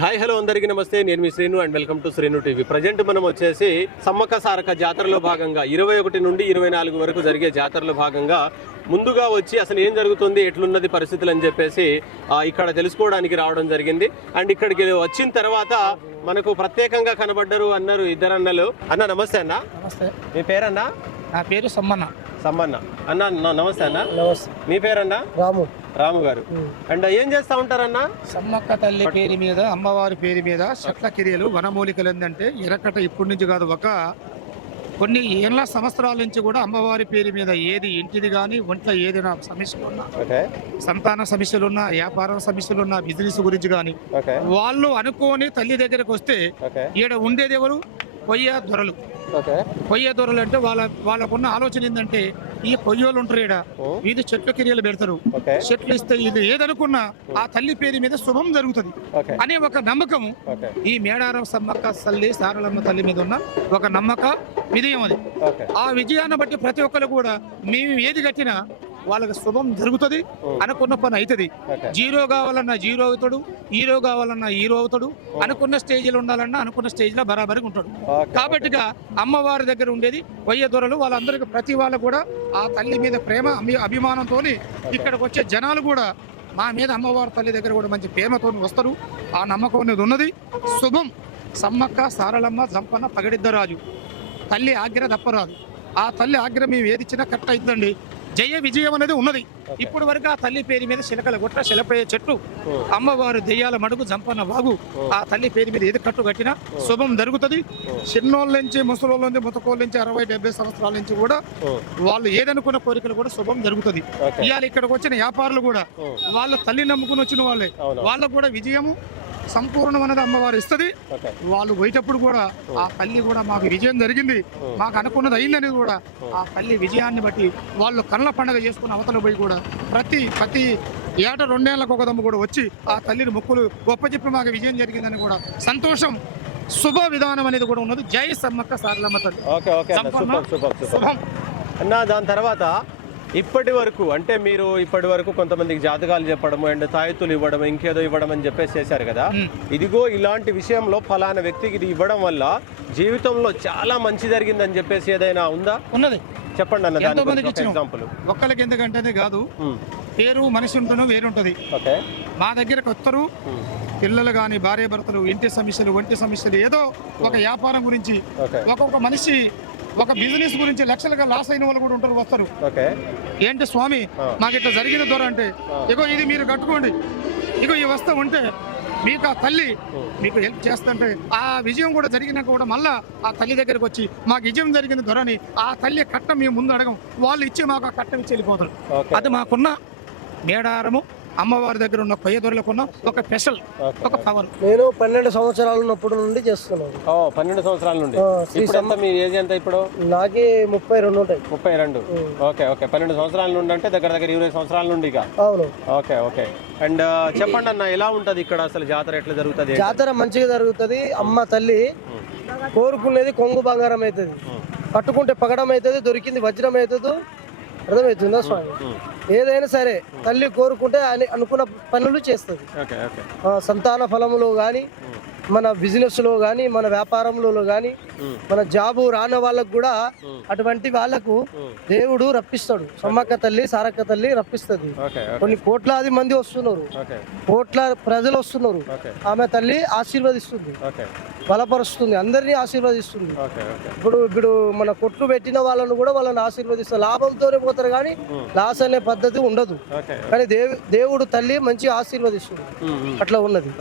Hi hello అందరికీ నమస్తే. నేను మీ Srinu and welcome to Srinu TV. Present మనం వచ్చేసి సమ్మక్క సారక జాతరలో భాగంగా ఇరవై ఒకటి నుండి ఇరవై నాలుగు వరకు జరిగే జాతరలో భాగంగా ముందుగా వచ్చి అసలు ఏం జరుగుతుంది ఎట్లున్నది పరిస్థితులు అని చెప్పేసి ఇక్కడ తెలుసుకోవడానికి రావడం జరిగింది. అండ్ ఇక్కడికి వచ్చిన తర్వాత మనకు ప్రత్యేకంగా కనబడ్డరు అన్నారు ఇద్దరు అన్నలు. అన్న నమస్తే అన్న. నమస్తే. మీ పేరన్నా? నా పేరు సమ్మన్న. సమ్మన్న అన్న నమస్తే అన్న. నమస్తే. మీ పేరన్నా? రాము. రాము గారు. అండ్ ఏం చేస్తా ఉంటారన్నా? సమ్మక్క తల్లి పేరు మీద అమ్మవారి పేరు మీద చెట్ల కిరియలు వనమూలికలు ఏంటంటే ఎరకట ఇప్పటి నుంచి కాదు ఒక కొన్ని ఏళ్ళ సంవత్సరాల నుంచి కూడా అమ్మవారి పేరు మీద ఏది ఇంటిది కానీ ఒంట్లో ఏదైనా సమస్యలు ఉన్నా ఓకే. సంతాన సమస్యలు ఉన్నా వ్యాపార సమస్యలు ఉన్నా బిజినెస్ గురించి కానీ ఓకే. వాళ్ళు అనుకోని తల్లి దగ్గరకు వస్తే ఈడ ఉండేది ఎవరు? పొయ్య దొరలు. పొయ్య దొరలు అంటే వాళ్ళ వాళ్ళకున్న ఆలోచన ఏంటంటే ఈ పొయ్యోళ్ళు ఉంటారు ఓ, వీధి చెట్ల కిరియలు పెడతారు. చెట్లు ఇస్తే ఇది ఏదనుకున్నా ఆ తల్లి పేరు మీద శుభం జరుగుతుంది. అనే ఒక నమ్మకం ఈ మేడారం సమ్మక్క తల్లి సారలమ్మ తల్లి మీద ఉన్న ఒక నమ్మక విజయం అది. ఆ విజయాన్ని బట్టి ప్రతి ఒక్కరు కూడా మేము ఏది కట్టినా వాళ్ళకి శుభం జరుగుతుంది అనుకున్న పని అవుతుంది జీరో కావాలన్నా జీరో అవుతాడు హీరో కావాలన్నా హీరో అవుతాడు అనుకున్న స్టేజ్లో ఉండాలన్నా అనుకున్న స్టేజ్లో బరాబరిగా ఉంటాడు. కాబట్టిగా అమ్మవారి దగ్గర ఉండేది వయ్య దొరలు వాళ్ళందరికీ ప్రతి వాళ్ళు కూడా ఆ తల్లి మీద ప్రేమ అభి అభిమానంతో ఇక్కడికి వచ్చే జనాలు కూడా మా మీద అమ్మవారి తల్లి దగ్గర కూడా మంచి ప్రేమతో వస్తారు. ఆ నమ్మకం అనేది ఉన్నది. శుభం సమ్మక్క సారలమ్మ జంపన్న పగడిద్దరాజు. తల్లి ఆజ్ఞ తప్పరాదు. ఆ తల్లి ఆజ్ఞ మేము ఏది ఇచ్చినా కరెక్ట్ అవుతుందండి. జయ విజయం అనేది ఉన్నది. ఇప్పటి వరకు ఆ తల్లి పేరు మీద శిలకల గుట్ట శిలపయ్య చెట్టు అమ్మవారు దెయ్యాల మడుగు జంపన్న వాగు ఆ తల్లి పేరు మీద ఏది కట్టు కట్టినా శుభం జరుగుతుంది. చిన్నోళ్ళ నుంచి ముసలోళ్ళ నుంచి ముతకోళ్ళ నుంచి అరవై డెబ్బై సంవత్సరాల నుంచి కూడా వాళ్ళు ఏదనుకున్న కోరికలు కూడా శుభం జరుగుతుంది. ఇవాళ ఇక్కడికి వచ్చిన వ్యాపారులు కూడా వాళ్ళ తల్లి నమ్ముకుని వచ్చిన వాళ్ళే. వాళ్ళకు కూడా విజయము సంపూర్ణమైనది అమ్మవారు ఇస్తుంది. వాళ్ళు పోయేటప్పుడు కూడా ఆ తల్లి కూడా మాకు విజయం జరిగింది. మాకు అనుకున్నది అయిందని కూడా ఆ తల్లి విజయాన్ని బట్టి వాళ్ళు కళ్ళ పండగ చేసుకుని అవతల పోయి కూడా ప్రతి ప్రతి ఏట రెండేళ్ళకు ఒక దమ్ము కూడా వచ్చి ఆ తల్లిని మొక్కులు గొప్ప చెప్పి మాకు విజయం జరిగిందని కూడా సంతోషం శుభ విధానం అనేది కూడా ఉన్నది. జై సమ్మక్క సారలమ్మ తల్లి. అన్న దాని తర్వాత ఇప్పటి వరకు అంటే మీరు ఇప్పటి వరకు కొంతమందికి జాతకాలు చెప్పడము అండ్ తాయెత్తులు ఇవ్వడం ఇంకేదో ఇవ్వడం అని చెప్పేసి చేశారు కదా. ఇదిగో ఇలాంటి విషయంలో ఫలానా వ్యక్తికి ఇది ఇవ్వడం వల్ల జీవితంలో చాలా మంచి జరిగిందని చెప్పేసి ఏదైనా ఉందా? ఉన్నది. చెప్పండి అన్న దాని. ఎగ్జాంపుల్ ఒక్కరికి ఎందుకంటే కాదు పేరు మనిషి ఉంటున్నా వేరుంటది ఓకే. మా దగ్గరకు వస్తారు. పిల్లలు కానీ భార్య భర్తలు ఇంటి సమస్యలు ఒంటి సమస్యలు ఏదో ఒక వ్యాపారం గురించి ఒక్కొక్క మనిషి ఒక బిజినెస్ గురించి లక్షలుగా లాస్ అయిన వాళ్ళు కూడా ఉంటారు వస్తారు. ఓకే. ఏంటి స్వామి. మాకు ఇట్లా జరిగిన ద్వారా అంటే ఇగో ఇది మీరు కట్టుకోండి. ఇగో ఈ వస్తువు ఉంటే మీకు ఆ తల్లి మీకు హెల్ప్ చేస్తుంటే ఆ విజయం కూడా జరిగినాక కూడా మళ్ళా ఆ తల్లి దగ్గరికి వచ్చి మాకు విజయం జరిగిన ధరని ఆ తల్లి కట్టం మేము ముందు అడగం. వాళ్ళు ఇచ్చి మాకు ఆ కట్టం ఇచ్చి వెళ్ళిపోతారు. అది మాకున్న మేడారము అమ్మవారి దగ్గర ఉన్న కొయ్య దొరలకున్న ఒక స్పెషల్ ఒక పవర్. నేను పన్నెండు సంవత్సరాలు ఉన్నప్పుడు నుండి చేస్తున్నాను. ఓ పన్నెండు సంవత్సరాల నుండి. ఇప్పుడు ఎంత మీ ఏజ్ ఎంత ఇప్పుడు? నాకే ముప్పై రెండు ఉంటాయి. ముప్పై రెండు. Okay okay. పన్నెండు సంవత్సరాల నుండి అంటే దగ్గర దగ్గర ఇరవై సంవత్సరాల నుండి ఇక. అవును. Okay okay. అండ్ చెప్పండి అన్న ఎలా ఉంటది ఇక్కడ అసలు జాతర? ఎట్లా జరుగుతుంది? జాతర మంచిగా జరుగుతుంది. అమ్మ తల్లి కోరుకునేది కొంగు బంగారం అవుతుంది. పట్టుకుంటే పగడం అవుతుంది దొరికింది వజ్రం అవుతుంది. అర్థమవుతుందా స్వామి? ఏదైనా సరే తల్లి కోరుకుంటే అని అనుకున్న పనులు చేస్తుంది. సంతాన ఫలములో కానీ మన బిజినెస్లో కానీ మన వ్యాపారంలో కానీ మన జాబు రాని వాళ్ళకు కూడా అటువంటి వాళ్ళకు దేవుడు రప్పిస్తాడు. సమ్మక్క తల్లి సారక్క తల్లి రప్పిస్తుంది. కొన్ని కోట్లాది మంది వస్తున్నారు. కోట్ల ప్రజలు వస్తున్నారు. ఆమె తల్లి ఆశీర్వదిస్తుంది. బలపరుస్తుంది అందరినీ ఆశీర్వదిస్తుంది. ఇప్పుడు ఇప్పుడు మన కొట్లు పెట్టిన వాళ్ళను కూడా వాళ్ళని ఆశీర్వదిస్తారు లాభంతోనే పోతారు కానీ లాస్ అనే పద్ధతి ఉండదు. కానీ దేవు దేవుడు తల్లి మంచి ఆశీర్వదిస్తుంది. అట్లా ఉన్నది.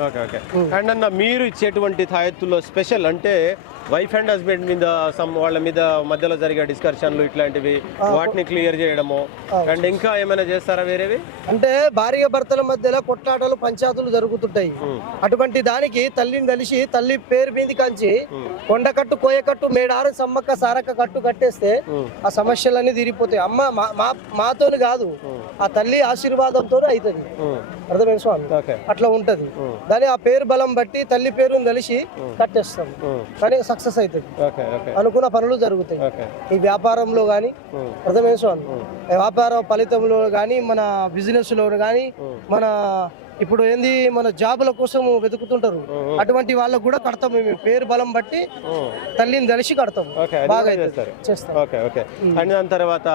అండ్ అన్న మీరు ఇచ్చేటువంటి తాయెత్తులో స్పెషల్ అంటే వైఫ్ అండ్ హస్బెండ్ మీద సమ్ వాళ్ళ మీద మధ్యలో జరిగే డిస్కషన్లు ఇట్లాంటివి వాటిని క్లియర్ చేయడము. అండ్ ఇంకా ఏమైనా చేస్తారా వేరేవి? అంటే భార్య భర్తల మధ్యలో కొట్లాటలు పంచాయతీలు జరుగుతుంటాయి. అటువంటి దానికి తల్లిని కలిసి తల్లి పేరు మీద కంచి కొండకట్టు కోయకట్టు మేడారు సమ్మక్క సారక్క కట్టు కట్టేస్తే ఆ సమస్యలన్నీ తీరిపోతాయి. అమ్మ మా- మా మాతోని కాదు. ఆ తల్లి ఆశీర్వాదంతో అవుతుంది. అర్థమైంది స్వామి. అట్లా ఉంటది. దాని ఆ పేరు బలం బట్టి తల్లి పేరుని కలిసి కట్టేస్తాం. కానీ సక్సెస్ అవుతుంది. అనుకున్న పనులు జరుగుతాయి. ఈ వ్యాపారంలో కానీ అర్థమైంది స్వామి. వ్యాపార ఫలితంలో కానీ మన బిజినెస్లో కానీ మన ఇప్పుడు ఏంది మన జాబుల కోసం వెతుకుతుంటారు. అటువంటి వాళ్ళకు కూడా కడతాం మేము పేరు బలం బట్టి. తల్లిని కలిసి కడతాం బాగా. చేస్తారు. చేస్తాం ఓకే ఓకే. అండ్ దాని తర్వాత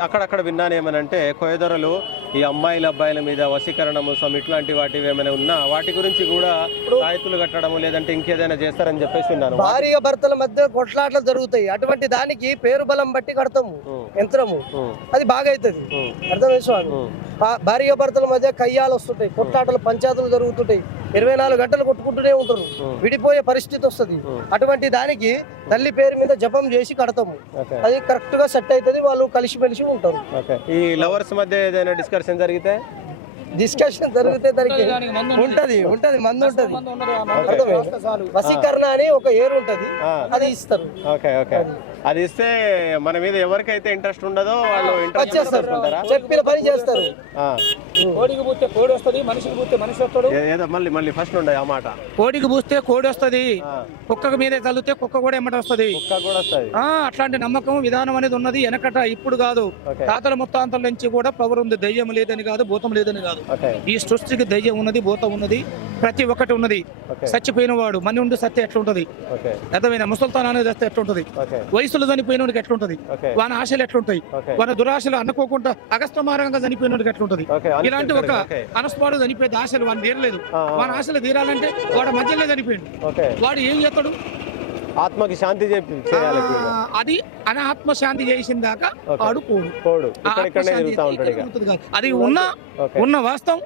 అక్కడక్కడ విన్నాను ఏమనంటే కోయదొరలు ఈ అమ్మాయిల అబ్బాయిల మీద వశీకరణ మోసం ఇట్లాంటి వాటివి ఏమైనా ఉన్నా వాటి గురించి కూడా తాయెత్తులు కట్టడం లేదంటే ఇంకేదైనా చేస్తారని చెప్పేసి విన్నాను. భార్య భర్తల మధ్య కొట్లాటలు జరుగుతాయి. అటువంటి దానికి పేరు బలం బట్టి కడతాము యంత్రము. అది బాగా అవుతుంది స్వామి. భా- భార్య భర్తల మధ్య కయ్యాలు వస్తుంటాయి కొట్లాటలు పంచాయతీలు జరుగుతుంటాయి. ఇరవై నాలుగు గంటలు కొట్టుకుంటూనే ఉంటారు. విడిపోయే పరిస్థితి వస్తుంది. అటువంటి దానికి తల్లి పేరు మీద జపం చేసి కడతాము. అది కరెక్ట్గా సెట్ అవుతుంది వాళ్ళు కలిసిమెలిసి ఉంటారు. ఈ లవర్స్ మధ్య ఏదైనా డిస్కషన్ జరిగితే? డిస్కషన్ జరిగితే దానికి ఉంటది ఉంటది మందు ఉంటది? వశీకరణ అని ఒక ఏరు ఉంటది. అది ఇస్తారు. Okay okay. అది ఇస్తే మన మీద ఎవరికైతే ఇంట్రెస్ట్ ఉండదో వాళ్ళు ఇంట్రెస్ట్ చేసుకుంటారా? చెప్పిన పని చేస్తారు. ఆ, కోడికి పూస్తే కోడి వస్తుంది మనిషికి పూస్తే మనిషి వస్తాడు. ఏదో మళ్ళీ మళ్ళీ ఫస్ట్ ఉండే ఆ మాట. కోడికి పూస్తే కోడి వస్తుంది కుక్కకు మీదే తల్లితే కుక్క కూడా ఎమ్మట వస్తుంది. కుక్క కూడా వస్తుంది. ఆ అట్లాంటి నమ్మకం విధానం అనేది ఉన్నది వెనకట ఇప్పుడు కాదు. తాతల ముత్తాంతల నుంచి కూడా పవర్ ఉంది దయ్యం లేదని కాదు భూతం లేదని కాదు. ఈ సృష్టికి దయ్యం ఉన్నది భూతం ఉన్నది. ప్రతి ఒక్కటి ఉన్నది. చచ్చిపోయిన వాడు మని ఉండి సత్య ఎట్లుంటది? అర్థమైన ముసల్తాన్ అనేది వస్తే ఎట్లుంటది? వయసులో చనిపోయినోడికి ఎట్లుంటది? ఓకే. వాని ఆశలు ఎట్లుంటాయి? వాని దురాశలు అనుకోకుండా అగస్తమారంగా చనిపోయినోడికి ఎట్లుంటది? ఓకే. ఇలాంటి ఒక అనస్పాడు చనిపోయేది ఆశలు వాని తీరలేదు వాని ఆశలు తీరాలంటే వాడు మధ్యలో చనిపోయింది వాడు ఏం చేస్తాడు? ఆత్మకి శాంతి చేయాలి అది అనాత్మ శాంతి చేసిన దాకా. అది ఉన్న ఉన్న వాస్తవం.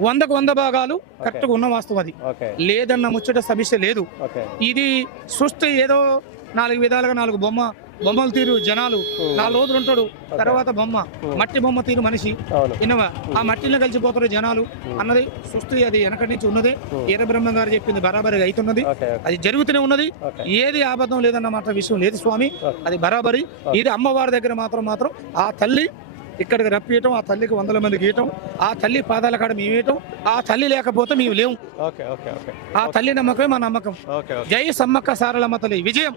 వందకు వంద భాగాలు కరెక్ట్గా ఉన్న వాస్తవం అది. లేదన్న ముచ్చట సమస్య లేదు. ఇది సృష్టి ఏదో నాలుగు విధాలుగా నాలుగు బొమ్మ బొమ్మలు తీరు జనాలు. నాలుగు రోజులు ఉంటాడు. తర్వాత బొమ్మ. మట్టి బొమ్మ తీరు మనిషి. విన్నవా? ఆ మట్టిలో కలిసిపోతారు జనాలు. అన్నది సృష్టి అది వెనకటి నుంచి ఉన్నది. ఉమ్. ఈర బ్రహ్మ గారు చెప్పింది బరాబరిగా అవుతున్నది అది జరుగుతూనే ఉన్నది. ఏది ఆబద్ధం లేదన్న మాట విషయం లేదు స్వామి. అది బరాబరి. ఇది అమ్మవారి దగ్గర మాత్రం మాత్రం ఆ తల్లి ఇక్కడికి రప్పియటం ఆ తల్లికి వందల మంది గీయటం ఆ తల్లి పాదాల కాడ మేము వేయటం ఆ తల్లి లేకపోతే మేము లేవు ఆ తల్లి నమ్మకమే మా నమ్మకం. జై సమ్మక్క సారలమ్మ తల్లి. విజయం.